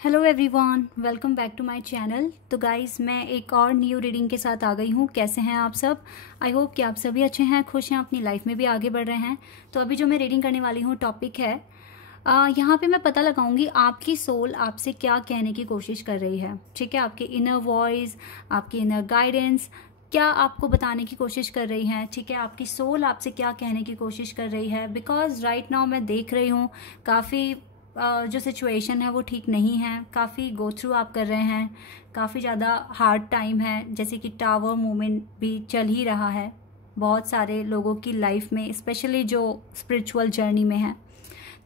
Hello everyone, welcome back to my channel. तो guys, मैं एक और न्यू रीडिंग के साथ आ गई हूँ। कैसे हैं आप सब? आई होप कि आप सभी अच्छे हैं, खुश हैं, अपनी लाइफ में भी आगे बढ़ रहे हैं। तो अभी जो मैं रीडिंग करने वाली हूँ टॉपिक है, यहाँ पे मैं पता लगाऊंगी आपकी सोल आपसे क्या कहने की कोशिश कर रही है। ठीक है, आपके इनर वॉइस, आपकी इनर गाइडेंस क्या आपको बताने की कोशिश कर रही है। ठीक है, आपकी सोल आपसे क्या कहने की कोशिश कर रही है। बिकॉज राइट नाउ मैं देख रही हूँ काफ़ी जो सिचुएशन है वो ठीक नहीं है। काफ़ी गो थ्रू आप कर रहे हैं, काफ़ी ज़्यादा हार्ड टाइम है। जैसे कि टावर मूवमेंट भी चल ही रहा है बहुत सारे लोगों की लाइफ में, स्पेशली जो स्पिरिचुअल जर्नी में है।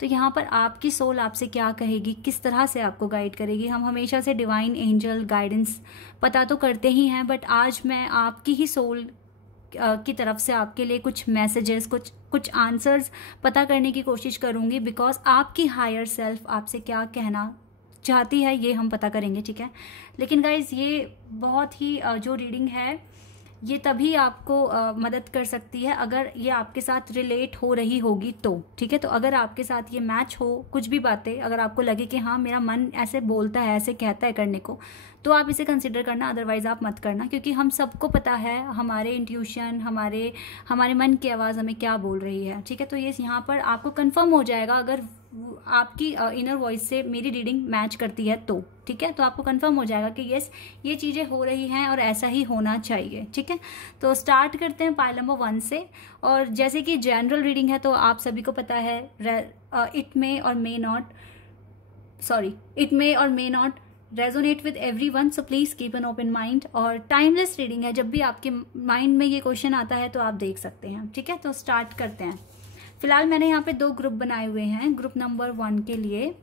तो यहाँ पर आपकी सोल आपसे क्या कहेगी, किस तरह से आपको गाइड करेगी। हम हमेशा से डिवाइन एंजल गाइडेंस पता तो करते ही हैं, बट आज मैं आपकी ही सोल की तरफ से आपके लिए कुछ मैसेजेस, कुछ आंसर्स पता करने की कोशिश करूंगी। बिकॉज आपकी हायर सेल्फ आपसे क्या कहना चाहती है ये हम पता करेंगे। ठीक है, लेकिन गाइज ये बहुत ही जो रीडिंग है ये तभी आपको मदद कर सकती है अगर ये आपके साथ रिलेट हो रही होगी तो। ठीक है, तो अगर आपके साथ ये मैच हो कुछ भी बातें, अगर आपको लगे कि हाँ मेरा मन ऐसे बोलता है, ऐसे कहता है करने को, तो आप इसे कंसिडर करना, अदरवाइज आप मत करना। क्योंकि हम सबको पता है हमारे इंट्यूशन, हमारे मन की आवाज़ हमें क्या बोल रही है। ठीक है, तो ये यहाँ पर आपको कंफर्म हो जाएगा अगर आपकी इनर वॉइस से मेरी रीडिंग मैच करती है तो। ठीक है, तो आपको कंफर्म हो जाएगा कि यस ये चीज़ें हो रही हैं और ऐसा ही होना चाहिए। ठीक है, तो स्टार्ट करते हैं पाइल नंबर 1 से। और जैसे कि जनरल रीडिंग है तो आप सभी को पता है इट मे और may not resonate with everyone, so please keep an open mind. और टाइमलेस रीडिंग है, जब भी आपके माइंड में ये क्वेश्चन आता है तो आप देख सकते हैं। ठीक है, तो स्टार्ट करते हैं। फिलहाल मैंने यहाँ पे 2 ग्रुप बनाए हुए हैं। ग्रुप नंबर 1 के लिए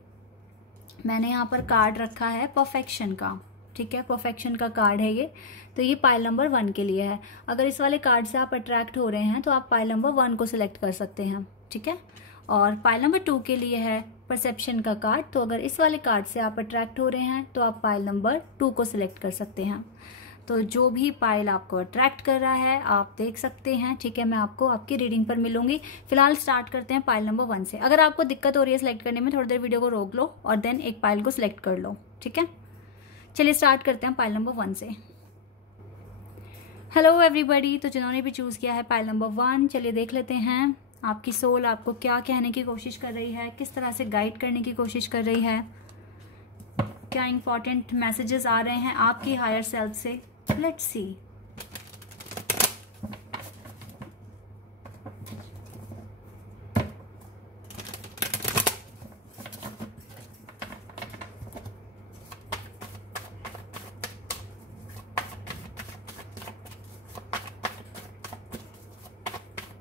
मैंने यहाँ पर कार्ड रखा है परफेक्शन का। ठीक है, परफेक्शन का कार्ड है ये। तो ये पाइल नंबर 1 के लिए है। अगर इस वाले कार्ड से आप अट्रैक्ट हो रहे हैं तो आप पाइल नंबर 1 को सिलेक्ट कर सकते हैं। ठीक है, और पाइल नंबर 2 के लिए है परसेप्शन का कार्ड। तो अगर इस वाले कार्ड से आप अट्रैक्ट हो रहे हैं तो आप पाइल नंबर 2 को सिलेक्ट कर सकते हैं। तो जो भी पाइल आपको अट्रैक्ट कर रहा है आप देख सकते हैं। ठीक है, मैं आपको आपकी रीडिंग पर मिलूंगी। फिलहाल स्टार्ट करते हैं पाइल नंबर 1 से। अगर आपको दिक्कत हो रही है सिलेक्ट करने में, थोड़ी देर वीडियो को रोक लो और देन एक पाइल को सिलेक्ट कर लो। ठीक है, चलिए स्टार्ट करते हैं पाइल नंबर 1 से। हेलो एवरीबॉडी, तो जिन्होंने भी चूज किया है पाइल नंबर 1, चलिए देख लेते हैं आपकी सोल आपको क्या कहने की कोशिश कर रही है, किस तरह से गाइड करने की कोशिश कर रही है, क्या इंपॉर्टेंट मैसेजेस आ रहे हैं आपकी हायर सेल्फ से। Let's see.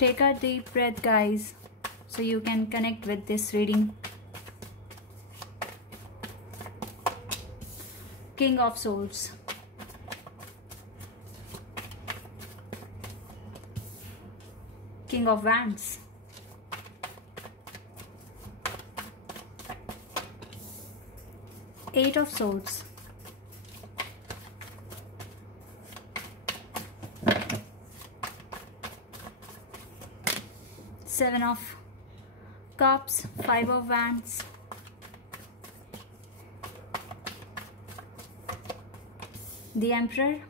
Take a deep breath, guys, so you can connect with this reading. King of Swords, King of Wands, Eight of Swords, Seven of Cups, Five of Wands, the Emperor,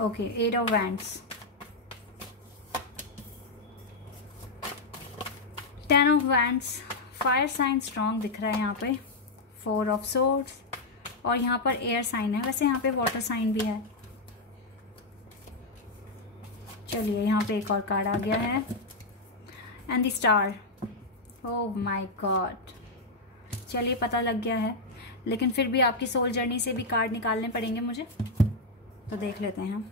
okay, Eight of Wands, Ten of Wands, fire sign strong दिख रहा है यहाँ पे, Four of Swords, और यहाँ पर air sign है, वैसे यहाँ पे वाटर साइन भी है। चलिए यहाँ पे एक और कार्ड आ गया है, and the star. Oh my God, चलिए पता लग गया है, लेकिन फिर भी आपकी सोल जर्नी से भी कार्ड निकालने पड़ेंगे मुझे, तो देख लेते हैं।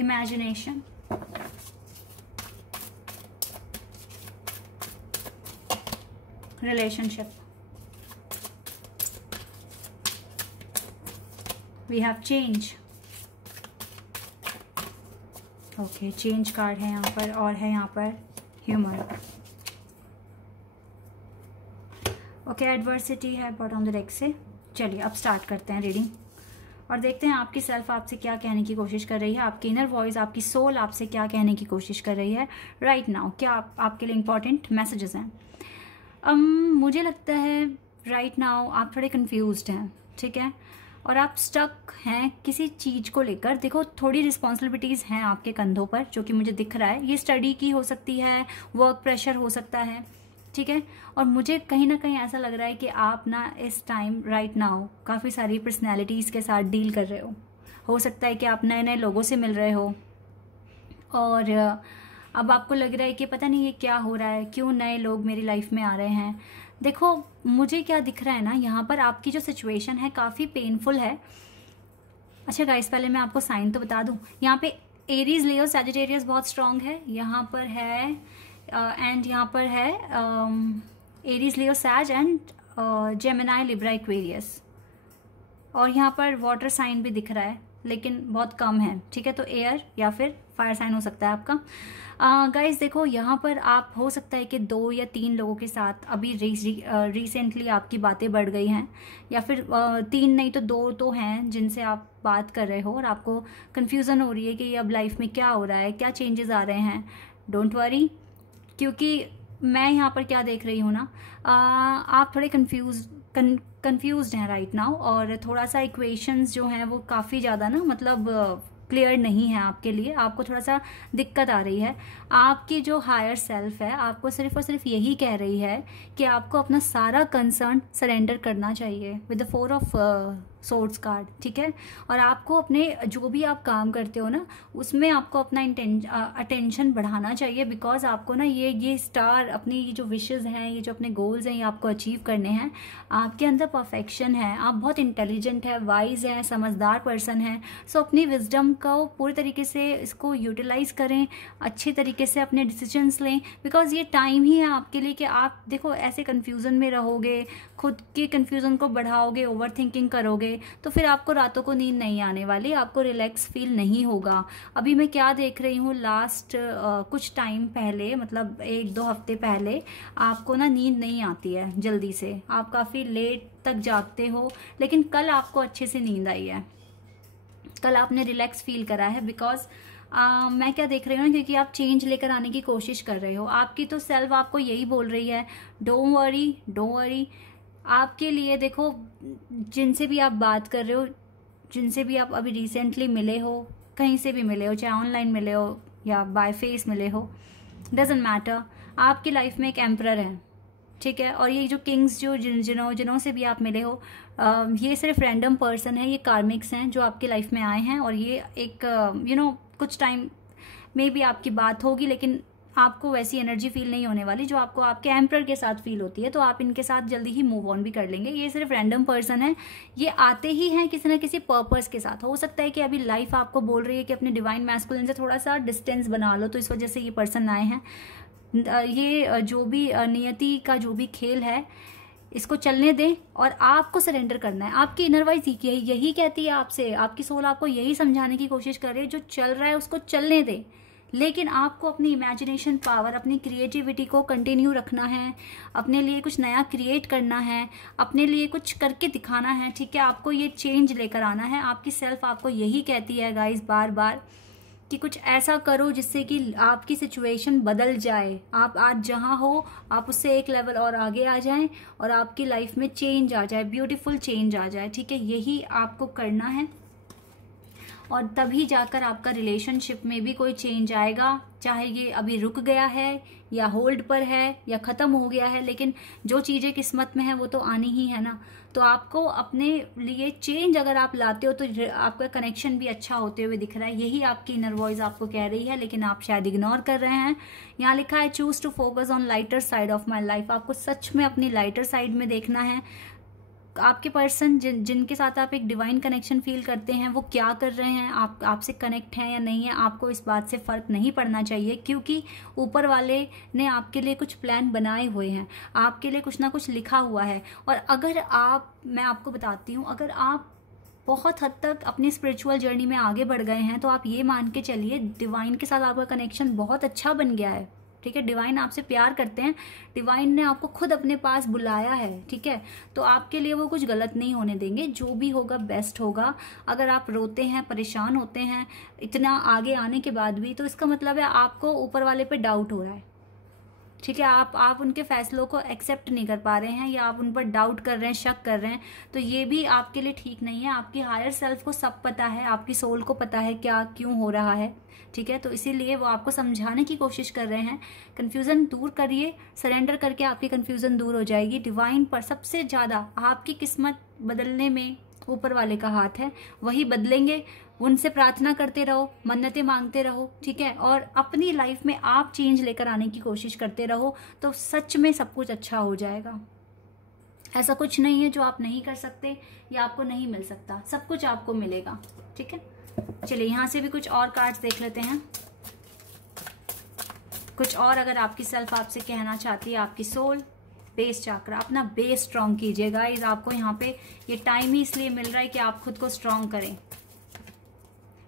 Imagination, relationship, we have change. Okay, change card है यहाँ पर, और है यहाँ पर ह्यूमन। ओके, एडवर्सिटी है बॉटम ऑफ द डेक से। चलिए अब स्टार्ट करते हैं रीडिंग और देखते हैं आपकी सेल्फ आपसे क्या कहने की कोशिश कर रही है, आपकी इनर वॉइस, आपकी सोल आपसे क्या कहने की कोशिश कर रही है राइट नाउ। क्या आपके लिए इंपॉर्टेंट मैसेजेस हैं। मुझे लगता है राइट नाउ आप थोड़े कंफ्यूज्ड हैं, ठीक है, और आप स्टक हैं किसी चीज़ को लेकर। देखो, थोड़ी रिस्पॉन्सिबिलिटीज़ हैं आपके कंधों पर, जो कि मुझे दिख रहा है। ये स्टडी की हो सकती है, वर्क प्रेशर हो सकता है, ठीक है, और मुझे कहीं ना कहीं ऐसा लग रहा है कि आप ना इस टाइम राइट नाउ काफ़ी सारी पर्सनैलिटीज़ के साथ डील कर रहे हो सकता है कि आप नए नए लोगों से मिल रहे हो और अब आपको लग रहा है कि पता नहीं ये क्या हो रहा है, क्यों नए लोग मेरी लाइफ में आ रहे हैं। देखो, मुझे क्या दिख रहा है ना, यहाँ पर आपकी जो सिचुएशन है काफ़ी पेनफुल है। अच्छा गाइस, पहले मैं आपको साइन तो बता दूँ। यहाँ पे एरीज, लियो, सैजिटेरियस बहुत स्ट्रांग है, यहाँ पर है एंड यहाँ पर है एरीज, लियो, सैज एंड जेमिनाई, लिब्रा, एक्वेरियस, और यहाँ पर वाटर साइन भी दिख रहा है लेकिन बहुत कम है, ठीक है, तो एयर या फिर फायर साइन हो सकता है आपका। गाइस देखो, यहाँ पर आप हो सकता है कि 2 या 3 लोगों के साथ अभी रिसेंटली आपकी बातें बढ़ गई हैं, या फिर 3 नहीं तो 2 तो हैं जिनसे आप बात कर रहे हो और आपको कन्फ्यूज़न हो रही है कि अब लाइफ में क्या हो रहा है, क्या चेंजेस आ रहे हैं। डोंट वरी, क्योंकि मैं यहाँ पर क्या देख रही हूँ ना, आप थोड़े कंफ्यूज्ड हैं राइट नाउ, और थोड़ा सा इक्वेशंस जो हैं वो काफ़ी ज़्यादा ना, मतलब क्लियर नहीं है आपके लिए, आपको थोड़ा सा दिक्कत आ रही है। आपकी जो हायर सेल्फ है आपको सिर्फ और सिर्फ यही कह रही है कि आपको अपना सारा कंसर्न सरेंडर करना चाहिए with the 4 of swords card, ठीक है, और आपको अपने जो भी आप काम करते हो ना उसमें आपको अपना अटेंशन बढ़ाना चाहिए, बिकॉज आपको ना ये स्टार, अपनी जो विशेज़ हैं, ये जो अपने गोल्स हैं, ये आपको अचीव करने हैं। आपके अंदर परफेक्शन है, आप बहुत इंटेलिजेंट है, वाइज हैं, समझदार पर्सन है। सो अपनी विजडम को पूरी तरीके से इसको यूटिलाइज करें, अच्छे तरीके से अपने डिसीजंस लें, बिकॉज ये टाइम ही है आपके लिए कि आप देखो ऐसे कन्फ्यूज़न में रहोगे, खुद के कन्फ्यूज़न को बढ़ाओगे, ओवर थिंकिंग करोगे, तो फिर आपको रातों को नींद नहीं आने वाली, आपको रिलैक्स फील नहीं होगा। अभी मैं क्या देख रही हूँ, लास्ट कुछ टाइम पहले, मतलब 1-2 हफ्ते पहले, आपको ना नींद नहीं आती है जल्दी से, आप काफ़ी लेट तक जागते हो, लेकिन कल आपको अच्छे से नींद आई है, कल आपने रिलैक्स फील करा है, बिकॉज मैं क्या देख रही हूँ ना, क्योंकि आप चेंज लेकर आने की कोशिश कर रहे हो। आपकी तो सेल्फ आपको यही बोल रही है, डोंट वरी, डोंट वरी। आपके लिए देखो, जिनसे भी आप बात कर रहे हो, जिनसे भी आप अभी रिसेंटली मिले हो, कहीं से भी मिले हो, चाहे ऑनलाइन मिले हो या बाय फेस मिले हो, डजेंट मैटर, आपकी लाइफ में एक एम्परर है, ठीक है, और ये जो किंग्स जो जिनों से भी आप मिले हो, ये सिर्फ रैंडम पर्सन है, ये कार्मिक्स हैं जो आपकी लाइफ में आए हैं, और ये एक कुछ टाइम में भी आपकी बात होगी, लेकिन आपको वैसी एनर्जी फील नहीं होने वाली जो आपको आपके एम्परर के साथ फील होती है, तो आप इनके साथ जल्दी ही मूव ऑन भी कर लेंगे। ये सिर्फ रैंडम पर्सन है, ये आते ही हैं किसी ना किसी पर्पस के साथ। हो सकता है कि अभी लाइफ आपको बोल रही है कि अपने डिवाइन मैस्कुलिन से थोड़ा सा डिस्टेंस बना लो, तो इस वजह से ये पर्सन आए हैं। ये जो भी नियति का जो भी खेल है, इसको चलने दें और आपको सरेंडर करना है। आपकी इनर वॉइस यही कहती है आपसे, आपकी सोल आपको यही समझाने की कोशिश कर रही है, जो चल रहा है उसको चलने दें, लेकिन आपको अपनी इमेजिनेशन पावर, अपनी क्रिएटिविटी को कंटिन्यू रखना है, अपने लिए कुछ नया क्रिएट करना है, अपने लिए कुछ करके दिखाना है, ठीक है, आपको ये चेंज लेकर आना है। आपकी सेल्फ आपको यही कहती है गाइस बार बार कि कुछ ऐसा करो जिससे कि आपकी सिचुएशन बदल जाए, आप आज जहाँ हो आप उससे एक लेवल और आगे आ जाएं और आपकी लाइफ में चेंज आ जाए, ब्यूटीफुल चेंज आ जाए, ठीक है, यही आपको करना है, और तभी जाकर आपका रिलेशनशिप में भी कोई चेंज आएगा, चाहे ये अभी रुक गया है या होल्ड पर है या ख़त्म हो गया है, लेकिन जो चीज़ें किस्मत में है वो तो आनी ही है ना। तो आपको अपने लिए चेंज अगर आप लाते हो तो आपका कनेक्शन भी अच्छा होते हुए दिख रहा है, यही आपकी इनर वॉइस आपको कह रही है, लेकिन आप शायद इग्नोर कर रहे हैं। यहाँ लिखा है choose to focus on lighter side of my life, आपको सच में अपनी लाइटर साइड में देखना है। आपके पर्सन जिनके साथ आप एक डिवाइन कनेक्शन फील करते हैं वो क्या कर रहे हैं, आपसे कनेक्ट हैं या नहीं है, आपको इस बात से फ़र्क नहीं पड़ना चाहिए, क्योंकि ऊपर वाले ने आपके लिए कुछ प्लान बनाए हुए हैं, आपके लिए कुछ ना कुछ लिखा हुआ है। और अगर मैं आपको बताती हूँ, अगर आप बहुत हद तक अपनी स्पिरिचुअल जर्नी में आगे बढ़ गए हैं, तो आप ये मान के चलिए डिवाइन के साथ आपका कनेक्शन बहुत अच्छा बन गया है। ठीक है, डिवाइन आपसे प्यार करते हैं, डिवाइन ने आपको खुद अपने पास बुलाया है। ठीक है, तो आपके लिए वो कुछ गलत नहीं होने देंगे, जो भी होगा बेस्ट होगा। अगर आप रोते हैं, परेशान होते हैं इतना आगे आने के बाद भी, तो इसका मतलब है आपको ऊपर वाले पे डाउट हो रहा है। ठीक है, आप उनके फैसलों को एक्सेप्ट नहीं कर पा रहे हैं, या आप उन पर डाउट कर रहे हैं, शक कर रहे हैं, तो ये भी आपके लिए ठीक नहीं है। आपकी हायर सेल्फ को सब पता है, आपकी सोल को पता है क्या क्यों हो रहा है। ठीक है, तो इसीलिए वो आपको समझाने की कोशिश कर रहे हैं। कन्फ्यूजन दूर करिए, सरेंडर करके आपकी कन्फ्यूजन दूर हो जाएगी। डिवाइन पर सबसे ज्यादा आपकी किस्मत बदलने में ऊपर वाले का हाथ है, वही बदलेंगे। उनसे प्रार्थना करते रहो, मन्नतें मांगते रहो। ठीक है, और अपनी लाइफ में आप चेंज लेकर आने की कोशिश करते रहो, तो सच में सब कुछ अच्छा हो जाएगा। ऐसा कुछ नहीं है जो आप नहीं कर सकते या आपको नहीं मिल सकता, सब कुछ आपको मिलेगा। ठीक है, चलिए यहाँ से भी कुछ और कार्ड्स देख लेते हैं। कुछ और अगर आपकी सेल्फ आपसे कहना चाहती है, आपकी सोल, बेस चक्रा, अपना बेस स्ट्रॉन्ग कीजिए गाइस। आपको यहाँ पे ये टाइम ही इसलिए मिल रहा है कि आप खुद को स्ट्रॉन्ग करें।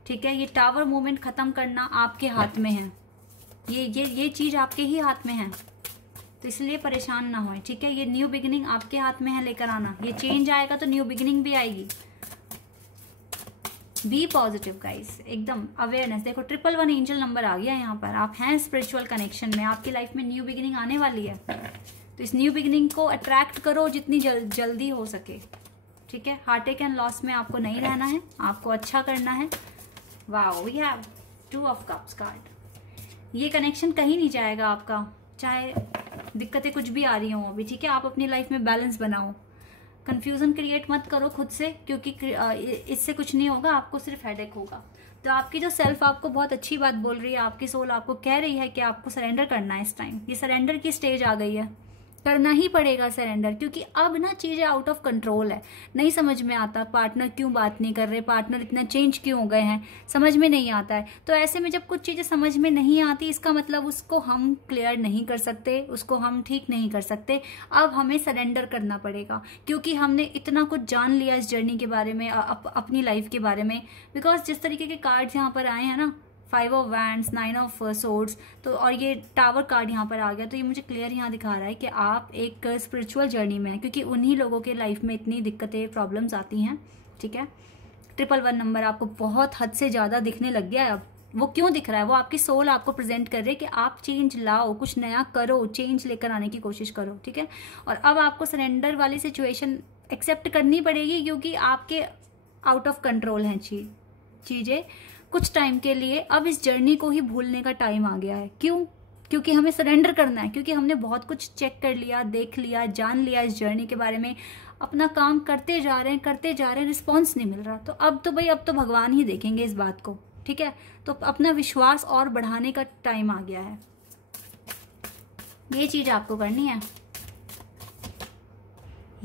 ठीक है, ये टावर मूवमेंट खत्म करना आपके हाथ में है, ये चीज आपके ही हाथ में है, तो इसलिए परेशान ना होए। ठीक है, ये न्यू बिगिनिंग आपके हाथ में है लेकर आना। ये चेंज आएगा तो न्यू बिगिनिंग भी आएगी। बी पॉजिटिव गाइस, एकदम अवेयरनेस। देखो 111 एंजल नंबर आ गया यहाँ पर। आप हैं स्पिरिचुअल कनेक्शन में, आपकी लाइफ में न्यू बिगिनिंग आने वाली है, तो इस न्यू बिगिनिंग को अट्रैक्ट करो जितनी जल्दी हो सके। ठीक है, हार्टेक एंड लॉस में आपको नहीं रहना है, आपको अच्छा करना है। वाओ, वी हैव 2 ऑफ कप्स कार्ड। ये कनेक्शन कहीं नहीं जाएगा आपका, चाहे दिक्कतें कुछ भी आ रही हों अभी। ठीक है, आप अपनी लाइफ में बैलेंस बनाओ, कंफ्यूजन क्रिएट मत करो खुद से, क्योंकि इससे कुछ नहीं होगा, आपको सिर्फ हेडेक होगा। तो आपकी जो सेल्फ आपको बहुत अच्छी बात बोल रही है, आपकी सोल आपको कह रही है कि आपको सरेंडर करना है। इस टाइम ये सरेंडर की स्टेज आ गई है, करना ही पड़ेगा सरेंडर, क्योंकि अब ना चीजें आउट ऑफ कंट्रोल है। नहीं समझ में आता पार्टनर क्यों बात नहीं कर रहे, पार्टनर इतना चेंज क्यों हो गए हैं, समझ में नहीं आता है। तो ऐसे में जब कुछ चीजें समझ में नहीं आती, इसका मतलब उसको हम क्लियर नहीं कर सकते, उसको हम ठीक नहीं कर सकते। अब हमें सरेंडर करना पड़ेगा, क्योंकि हमने इतना कुछ जान लिया इस जर्नी के बारे में, अपनी लाइफ के बारे में। बिकॉज जिस तरीके के कार्ड्स यहाँ पर आए हैं ना, 5 ऑफ वैंड्स, 9 ऑफ सोर्ड्स, तो और ये टावर कार्ड यहाँ पर आ गया, तो ये मुझे क्लियर यहाँ दिखा रहा है कि आप एक स्पिरिचुअल जर्नी में हैं, क्योंकि उन्हीं लोगों के लाइफ में इतनी दिक्कतें, प्रॉब्लम्स आती हैं। ठीक है, 111 नंबर आपको बहुत हद से ज़्यादा दिखने लग गया है। अब वो क्यों दिख रहा है, वो आपकी सोल आपको प्रेजेंट कर रही है कि आप चेंज लाओ, कुछ नया करो, चेंज लेकर आने की कोशिश करो। ठीक है, और अब आपको सरेंडर वाली सिचुएशन एक्सेप्ट करनी पड़ेगी, क्योंकि आपके आउट ऑफ कंट्रोल हैं चीज़ें कुछ टाइम के लिए। अब इस जर्नी को ही भूलने का टाइम आ गया है। क्यों? क्योंकि हमें सरेंडर करना है, क्योंकि हमने बहुत कुछ चेक कर लिया, देख लिया, जान लिया इस जर्नी के बारे में। अपना काम करते जा रहे हैं, रिस्पॉन्स नहीं मिल रहा, तो अब तो भाई अब तो भगवान ही देखेंगे इस बात को। ठीक है, तो अपना विश्वास और बढ़ाने का टाइम आ गया है, ये चीज आपको करनी है।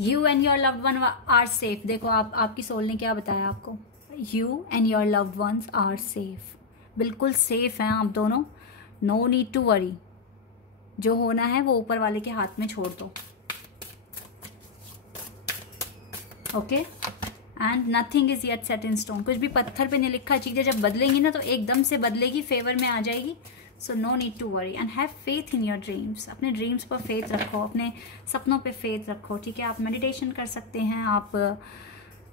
You and your loved one are safe. देखो आपकी सोल ने क्या बताया आपको, you and your loved ones are safe, बिल्कुल सेफ हैं आप दोनों। नो नीड टू वरी, जो होना है वो ऊपर वाले के हाथ में छोड़ दो। Okay, and nothing is yet set in stone. कुछ भी पत्थर पे नहीं लिखा, चीजें जब बदलेंगी ना तो एकदम से बदलेगी, फेवर में आ जाएगी। So no need to worry and have faith in your dreams. अपने ड्रीम्स पर फेथ रखो, अपने सपनों पे फेथ रखो। ठीक है, आप मेडिटेशन कर सकते हैं, आप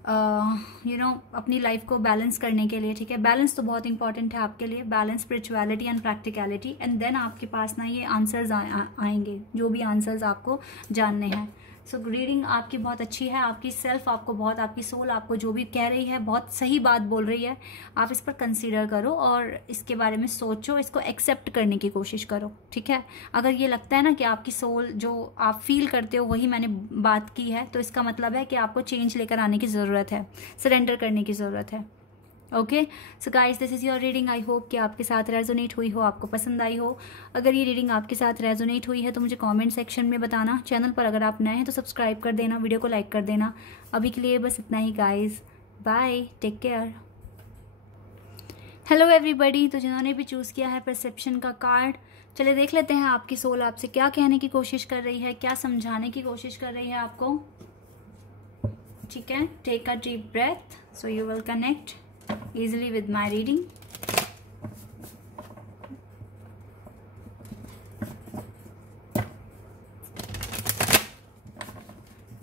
अपनी लाइफ को बैलेंस करने के लिए। ठीक है, बैलेंस तो बहुत इंपॉर्टेंट है आपके लिए, balance, spirituality and practicality, and then आपके पास ना ये आंसर्स आएंगे, जो भी आंसर्स आपको जानने हैं। सो रीडिंग आपकी बहुत अच्छी है, आपकी सेल्फ आपको बहुत, आपकी सोल आपको जो भी कह रही है बहुत सही बात बोल रही है। आप इस पर कंसीडर करो और इसके बारे में सोचो, इसको एक्सेप्ट करने की कोशिश करो। ठीक है, अगर ये लगता है ना कि आपकी सोल जो आप फील करते हो वही मैंने बात की है, तो इसका मतलब है कि आपको चेंज लेकर आने की ज़रूरत है, सरेंडर करने की ज़रूरत है। Okay, so guys this is your reading. I hope कि आपके साथ रेजोनेट हुई हो, आपको पसंद आई हो। अगर ये रीडिंग आपके साथ रेजोनेट हुई है तो मुझे कमेंट सेक्शन में बताना। चैनल पर अगर आप नए हैं तो सब्सक्राइब कर देना, वीडियो को लाइक कर देना। अभी के लिए बस इतना ही guys, bye, take care. Hello everybody, तो जिन्होंने भी चूज़ किया है परसेप्शन का कार्ड, चलिए देख लेते हैं आपकी सोल आपसे क्या कहने की कोशिश कर रही है, क्या समझाने की कोशिश कर रही है आपको। ठीक है, take a deep breath so you will connect easily with my reading.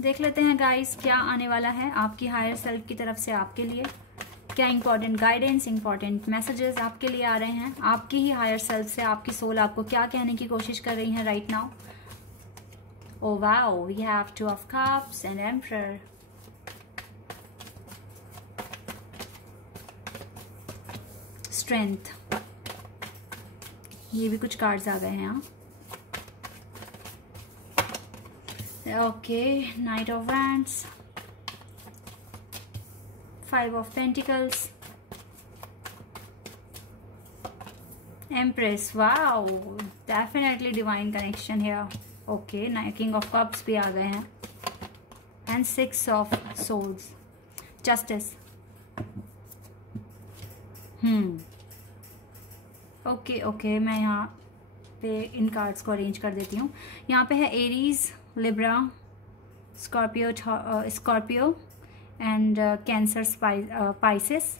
देख लेते हैं गाइस क्या आने वाला है आपकी हायर सेल्फ की तरफ से आपके लिए। क्या इंपॉर्टेंट गाइडेंस, इंपॉर्टेंट मैसेजेस आपके लिए आ रहे हैं। आपकी ही हायर सेल्फ से आपकी सोल आपको क्या कहने की कोशिश कर रही है right now. Oh wow, we have Two of Cups and Emperor. Strength. ये भी कुछ कार्ड्स आ गए हैं। Okay, Knight of Wands, Five of Pentacles, Empress. Wow, definitely divine connection here. Okay, king of cups भी आ गए हैं and 6 of swords, justice. Okay, मैं यहाँ पे इन कार्ड्स को अरेंज कर देती हूँ। यहाँ पे है Aries, Libra, Scorpio and cancer, Pisces.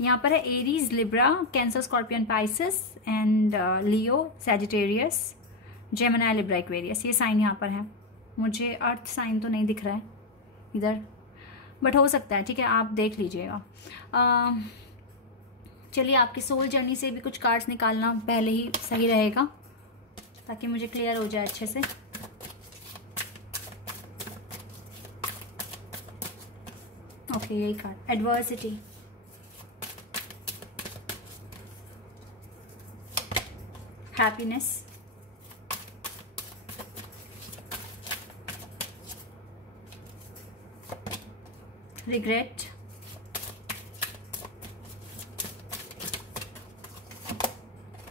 यहाँ पर है Aries, Libra, cancer, Scorpio and Pisces and Leo, Sagittarius, Gemini, Libra, Aquarius. ये साइन यहाँ पर है। मुझे अर्थ साइन तो नहीं दिख रहा है इधर, बट हो सकता है, ठीक है, आप देख लीजिएगा। चलिए, आपकी सोल जर्नी से भी कुछ कार्ड्स निकालना पहले ही सही रहेगा ताकि मुझे क्लियर हो जाए अच्छे से। ओके, यही card, adversity, happiness, regret,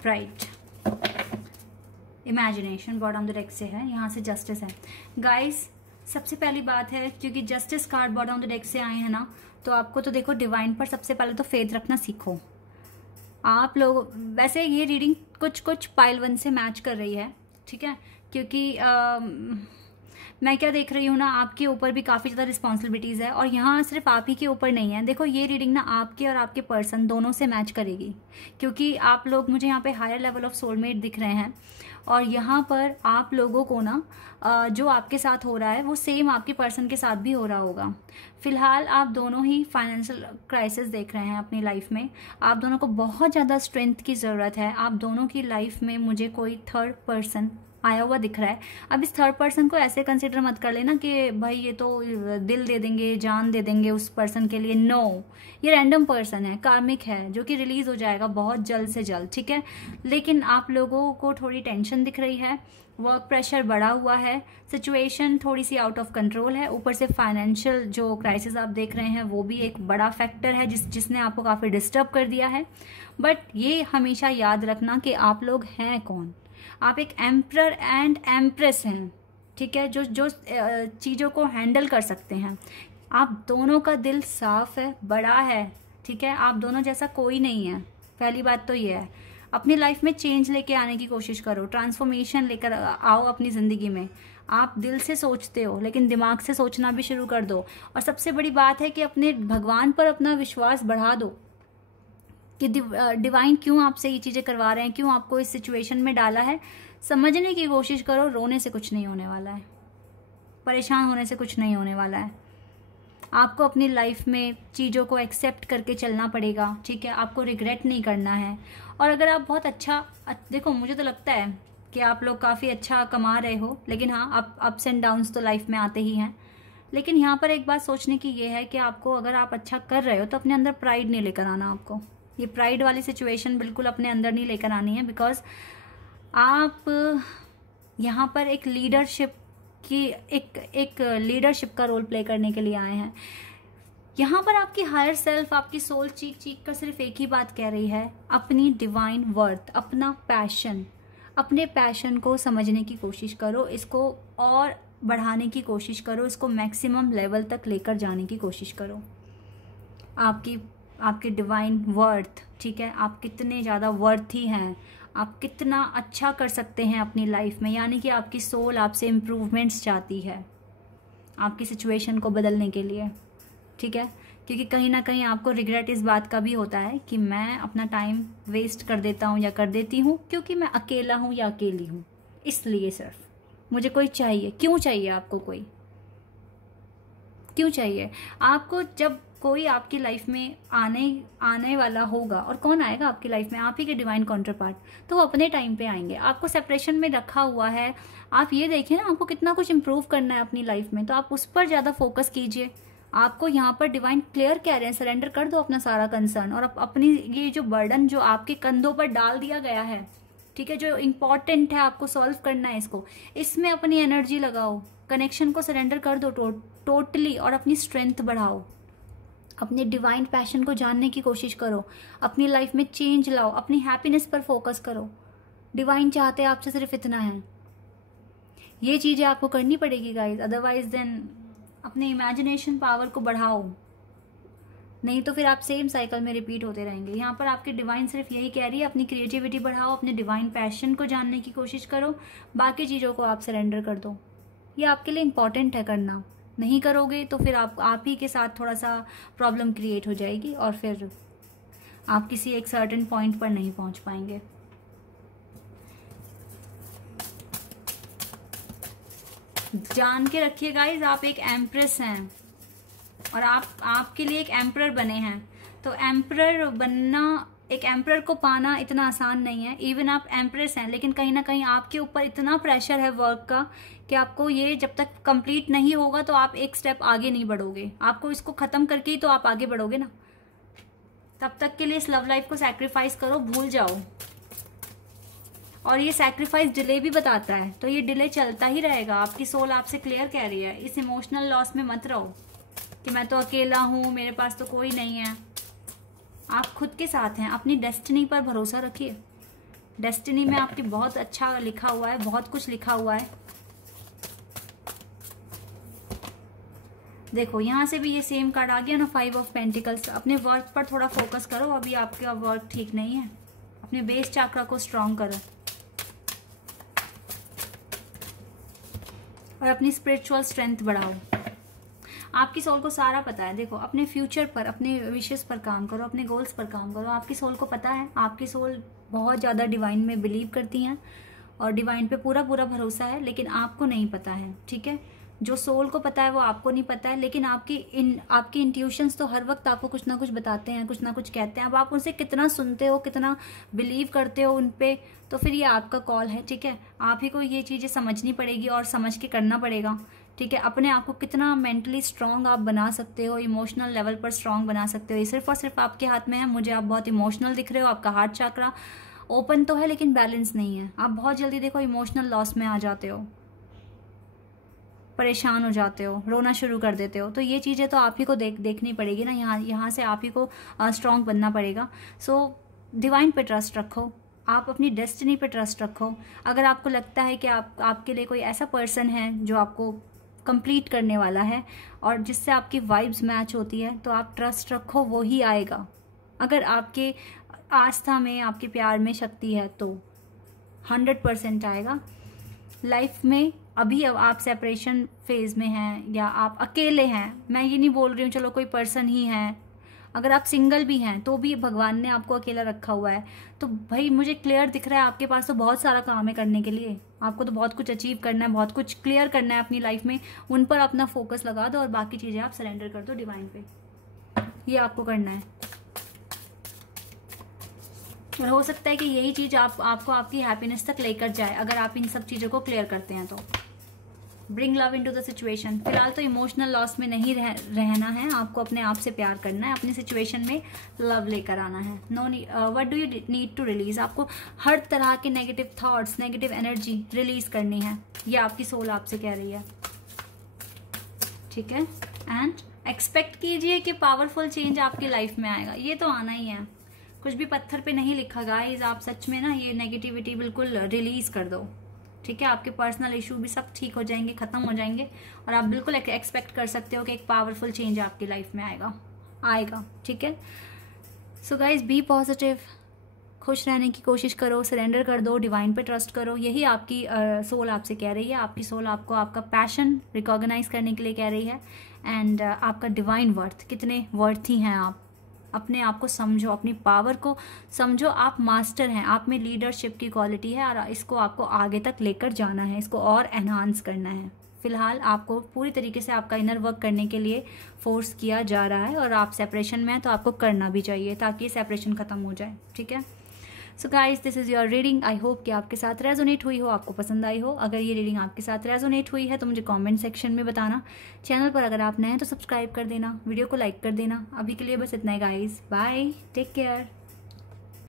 pride, imagination। Bottom the deck से है, यहाँ से जस्टिस है। गाइस, सबसे पहली बात है, क्योंकि justice card bottom the deck से आए हैं ना, तो आपको तो देखो डिवाइन पर सबसे पहले तो फेथ रखना सीखो। आप लोग, वैसे ये रीडिंग कुछ पाइल 1 से मैच कर रही है, ठीक है, क्योंकि मैं क्या देख रही हूँ ना, आपके ऊपर भी काफ़ी ज़्यादा रिस्पॉन्सिबिलिटीज़ है और यहाँ सिर्फ आप ही के ऊपर नहीं है। देखो, ये रीडिंग ना आपके और आपके पर्सन दोनों से मैच करेगी, क्योंकि आप लोग, मुझे यहाँ पे हायर लेवल ऑफ सोलमेट दिख रहे हैं और यहाँ पर आप लोगों को ना जो आपके साथ हो रहा है वो सेम आपके पर्सन के साथ भी हो रहा होगा। फिलहाल आप दोनों ही फाइनेंशियल क्राइसिस देख रहे हैं अपनी लाइफ में। आप दोनों को बहुत ज़्यादा स्ट्रेंथ की ज़रूरत है। आप दोनों की लाइफ में मुझे कोई थर्ड पर्सन आया हुआ दिख रहा है। अब इस थर्ड पर्सन को ऐसे कंसिडर मत कर लेना कि भाई ये तो दिल दे देंगे, जान दे देंगे उस पर्सन के लिए। नो, ये रैंडम पर्सन है, कार्मिक है, जो कि रिलीज हो जाएगा बहुत जल्द से जल्द, ठीक है। लेकिन आप लोगों को थोड़ी टेंशन दिख रही है, वर्क प्रेशर बढ़ा हुआ है, सिचुएशन थोड़ी सी आउट ऑफ कंट्रोल है। ऊपर से फाइनेंशियल जो क्राइसिस आप देख रहे हैं वो भी एक बड़ा फैक्टर है जिसने आपको काफ़ी डिस्टर्ब कर दिया है। बट ये हमेशा याद रखना कि आप लोग हैं कौन। आप एक एम्परर एंड एम्प्रेस हैं, ठीक है, जो चीज़ों को हैंडल कर सकते हैं। आप दोनों का दिल साफ है, बड़ा है, ठीक है। आप दोनों जैसा कोई नहीं है, पहली बात तो ये है। अपनी लाइफ में चेंज लेके आने की कोशिश करो, ट्रांसफॉर्मेशन लेकर आओ अपनी ज़िंदगी में। आप दिल से सोचते हो लेकिन दिमाग से सोचना भी शुरू कर दो। और सबसे बड़ी बात है कि अपने भगवान पर अपना विश्वास बढ़ा दो कि डिवाइन क्यों आपसे ये चीज़ें करवा रहे हैं, क्यों आपको इस सिचुएशन में डाला है। समझने की कोशिश करो। रोने से कुछ नहीं होने वाला है, परेशान होने से कुछ नहीं होने वाला है। आपको अपनी लाइफ में चीज़ों को एक्सेप्ट करके चलना पड़ेगा, ठीक है। आपको रिग्रेट नहीं करना है। और अगर आप बहुत अच्छा, देखो मुझे तो लगता है कि आप लोग काफ़ी अच्छा कमा रहे हो, लेकिन हाँ, अप्स एंड डाउन्स तो लाइफ में आते ही हैं। लेकिन यहाँ पर एक बात सोचने की ये है कि आपको, अगर आप अच्छा कर रहे हो तो अपने अंदर प्राइड नहीं लेकर आना। आपको ये प्राइड वाली सिचुएशन बिल्कुल अपने अंदर नहीं लेकर आनी है, बिकॉज आप यहाँ पर एक लीडरशिप की एक लीडरशिप का रोल प्ले करने के लिए आए हैं। यहाँ पर आपकी हायर सेल्फ, आपकी सोल चीख चीख कर सिर्फ एक ही बात कह रही है, अपनी डिवाइन वर्थ, अपना पैशन, अपने पैशन को समझने की कोशिश करो, इसको और बढ़ाने की कोशिश करो, इसको मैक्सिमम लेवल तक लेकर जाने की कोशिश करो। आपकी डिवाइन वर्थ, ठीक है, आप कितने ज़्यादा वर्थी हैं, आप कितना अच्छा कर सकते हैं अपनी लाइफ में। यानी कि आपकी सोल आपसे इम्प्रूवमेंट्स चाहती है आपकी सिचुएशन को बदलने के लिए, ठीक है। क्योंकि कहीं ना कहीं आपको रिग्रेट इस बात का भी होता है कि मैं अपना टाइम वेस्ट कर देता हूँ या कर देती हूँ क्योंकि मैं अकेला हूँ या अकेली हूँ। इसलिए सिर्फ मुझे कोई चाहिए। क्यों चाहिए आपको कोई? क्यों चाहिए आपको? जब कोई आपकी लाइफ में आने वाला होगा, और कौन आएगा आपकी लाइफ में? आप ही के डिवाइन काउंटर पार्ट, तो वो अपने टाइम पे आएंगे। आपको सेपरेशन में रखा हुआ है। आप ये देखिए ना, आपको कितना कुछ इंप्रूव करना है अपनी लाइफ में, तो आप उस पर ज़्यादा फोकस कीजिए। आपको यहाँ पर डिवाइन क्लियर कह रहे हैं, सरेंडर कर दो अपना सारा कंसर्न और अपनी ये जो बर्डन जो आपके कंधों पर डाल दिया गया है, ठीक है, जो इम्पॉर्टेंट है आपको सॉल्व करना है इसको, इसमें अपनी एनर्जी लगाओ। कनेक्शन को सरेंडर कर दो टोटली और अपनी स्ट्रेंथ बढ़ाओ। अपने डिवाइन पैशन को जानने की कोशिश करो। अपनी लाइफ में चेंज लाओ। अपनी हैप्पीनेस पर फोकस करो। डिवाइन चाहते हैं आपसे सिर्फ इतना है। ये चीज़ें आपको करनी पड़ेगी गाइस, अदरवाइज देन अपने इमेजिनेशन पावर को बढ़ाओ, नहीं तो फिर आप सेम साइकिल में रिपीट होते रहेंगे। यहाँ पर आपके डिवाइन सिर्फ यही कह रही है, अपनी क्रिएटिविटी बढ़ाओ, अपने डिवाइन पैशन को जानने की कोशिश करो, बाकी चीज़ों को आप सरेंडर कर दो। ये आपके लिए इम्पॉर्टेंट है करना। नहीं करोगे तो फिर आप ही के साथ थोड़ा सा प्रॉब्लम क्रिएट हो जाएगी और फिर आप किसी एक सर्टेन पॉइंट पर नहीं पहुंच पाएंगे। जान के रखिए गाइज, आप एक एम्प्रेस हैं और आपके लिए एक एम्परर बने हैं। तो एम्परर बनना, एक एम्परर को पाना इतना आसान नहीं है। इवन आप एम्प्रेस हैं, लेकिन कहीं ना कहीं आपके ऊपर इतना प्रेशर है वर्क का कि आपको ये जब तक कंप्लीट नहीं होगा तो आप एक स्टेप आगे नहीं बढ़ोगे। आपको इसको खत्म करके ही तो आप आगे बढ़ोगे ना। तब तक के लिए इस लव लाइफ को सैक्रिफाइस करो, भूल जाओ। और ये सैक्रिफाइस डिले भी बताता है, तो ये डिले चलता ही रहेगा। आपकी सोल आपसे क्लियर कह रही है, इस इमोशनल लॉस में मत रहो कि मैं तो अकेला हूं, मेरे पास तो कोई नहीं है। आप खुद के साथ हैं। अपनी डेस्टिनी पर भरोसा रखिए। डेस्टिनी में आपकी बहुत अच्छा लिखा हुआ है, बहुत कुछ लिखा हुआ है। देखो यहाँ से भी ये सेम कार्ड आ गया ना, 5 ऑफ पेंटिकल्स। अपने वर्क पर थोड़ा फोकस करो, अभी आपका वर्क ठीक नहीं है। अपने बेस चक्र को स्ट्रॉन्ग करो और अपनी स्पिरिचुअल स्ट्रेंथ बढ़ाओ। आपकी सोल को सारा पता है। देखो, अपने फ्यूचर पर, अपने विशेस पर काम करो, अपने गोल्स पर काम करो। आपकी सोल को पता है। आपकी सोल बहुत ज़्यादा डिवाइन में बिलीव करती हैं और डिवाइन पे पूरा पूरा भरोसा है, लेकिन आपको नहीं पता है, ठीक है। जो सोल को पता है वो आपको नहीं पता है, लेकिन आपकी इंट्यूशंस तो हर वक्त आपको कुछ ना कुछ बताते हैं, कुछ ना कुछ कहते हैं। अब आप उनसे कितना सुनते हो, कितना बिलीव करते हो उन पे, तो फिर ये आपका कॉल है, ठीक है। आप ही को ये चीज़ें समझनी पड़ेगी और समझ के करना पड़ेगा, ठीक है। अपने आप को कितना मेंटली स्ट्रांग आप बना सकते हो, इमोशनल लेवल पर स्ट्रांग बना सकते हो, ये सिर्फ और सिर्फ आपके हाथ में है। मुझे आप बहुत इमोशनल दिख रहे हो, आपका हार्ट चक्रा ओपन तो है लेकिन बैलेंस नहीं है। आप बहुत जल्दी देखो इमोशनल लॉस में आ जाते हो, परेशान हो जाते हो, रोना शुरू कर देते हो। तो ये चीज़ें तो आप ही को देखनी पड़ेगी ना। यहाँ से आप ही को स्ट्रांग बनना पड़ेगा। सो डिवाइन पे ट्रस्ट रखो, आप अपनी डेस्टिनी पे ट्रस्ट रखो। अगर आपको लगता है कि आपके लिए कोई ऐसा पर्सन है जो आपको कंप्लीट करने वाला है और जिससे आपकी वाइब्स मैच होती है, तो आप ट्रस्ट रखो, वो ही आएगा। अगर आपके आस्था में, आपके प्यार में शक्ति है तो 100% आएगा। लाइफ में अभी आप सेपरेशन फेज में हैं या आप अकेले हैं, मैं ये नहीं बोल रही हूँ चलो कोई पर्सन ही है, अगर आप सिंगल भी हैं तो भी भगवान ने आपको अकेला रखा हुआ है। तो भाई मुझे क्लियर दिख रहा है आपके पास तो बहुत सारा काम है करने के लिए। आपको तो बहुत कुछ अचीव करना है, बहुत कुछ क्लियर करना है अपनी लाइफ में। उन पर अपना फोकस लगा दो और बाकी चीज़ें आप सरेंडर कर दो डिवाइन पे। ये आपको करना है। और हो सकता है कि यही चीज़ आपको आपकी हैप्पीनेस तक लेकर जाए अगर आप इन सब चीज़ों को क्लियर करते हैं तो। Bring love into the situation. फिलहाल तो इमोशनल लॉस में नहीं रहना है, आपको अपने आप से प्यार करना है, अपनी सिचुएशन में लव लेकर आना है। Know what do you need to release. आपको हर तरह के negative thoughts, negative energy release करनी है। ये आपकी सोल आपसे कह रही है, ठीक है। एंड एक्सपेक्ट कीजिए कि पावरफुल चेंज आपकी लाइफ में आएगा। ये तो आना ही है, कुछ भी पत्थर पे नहीं लिखा गाइस। आप सच में ना ये नेगेटिविटी बिल्कुल रिलीज कर दो, ठीक है। आपके पर्सनल इशू भी सब ठीक हो जाएंगे, खत्म हो जाएंगे और आप बिल्कुल एक्सपेक्ट कर सकते हो कि एक पावरफुल चेंज आपकी लाइफ में आएगा, ठीक है। सो गाइज बी पॉजिटिव, खुश रहने की कोशिश करो, सरेंडर कर दो, डिवाइन पे ट्रस्ट करो। यही आपकी सोल आपसे कह रही है। आपकी सोल आपको आपका पैशन रिकॉग्नाइज करने के लिए कह रही है, एंड आपका डिवाइन वर्थ, कितने वर्थी हैं आप। अपने आप को समझो, अपनी पावर को समझो। आप मास्टर हैं, आप में लीडरशिप की क्वालिटी है और इसको आपको आगे तक लेकर जाना है, इसको और एनहांस करना है। फिलहाल आपको पूरी तरीके से आपका इनर वर्क करने के लिए फोर्स किया जा रहा है, और आप सेपरेशन में हैं तो आपको करना भी चाहिए ताकि सेपरेशन ख़त्म हो जाए, ठीक है। So guys, this is your reading. I hope कि आपके साथ रेजोनेट हुई हो, आपको पसंद आई हो। अगर ये रीडिंग आपके साथ रेजोनेट हुई है तो मुझे कमेंट सेक्शन में बताना। चैनल पर अगर आप नए हैं तो सब्सक्राइब कर देना, वीडियो को लाइक कर देना। अभी के लिए बस इतना ही गाइस, बाय, टेक केयर।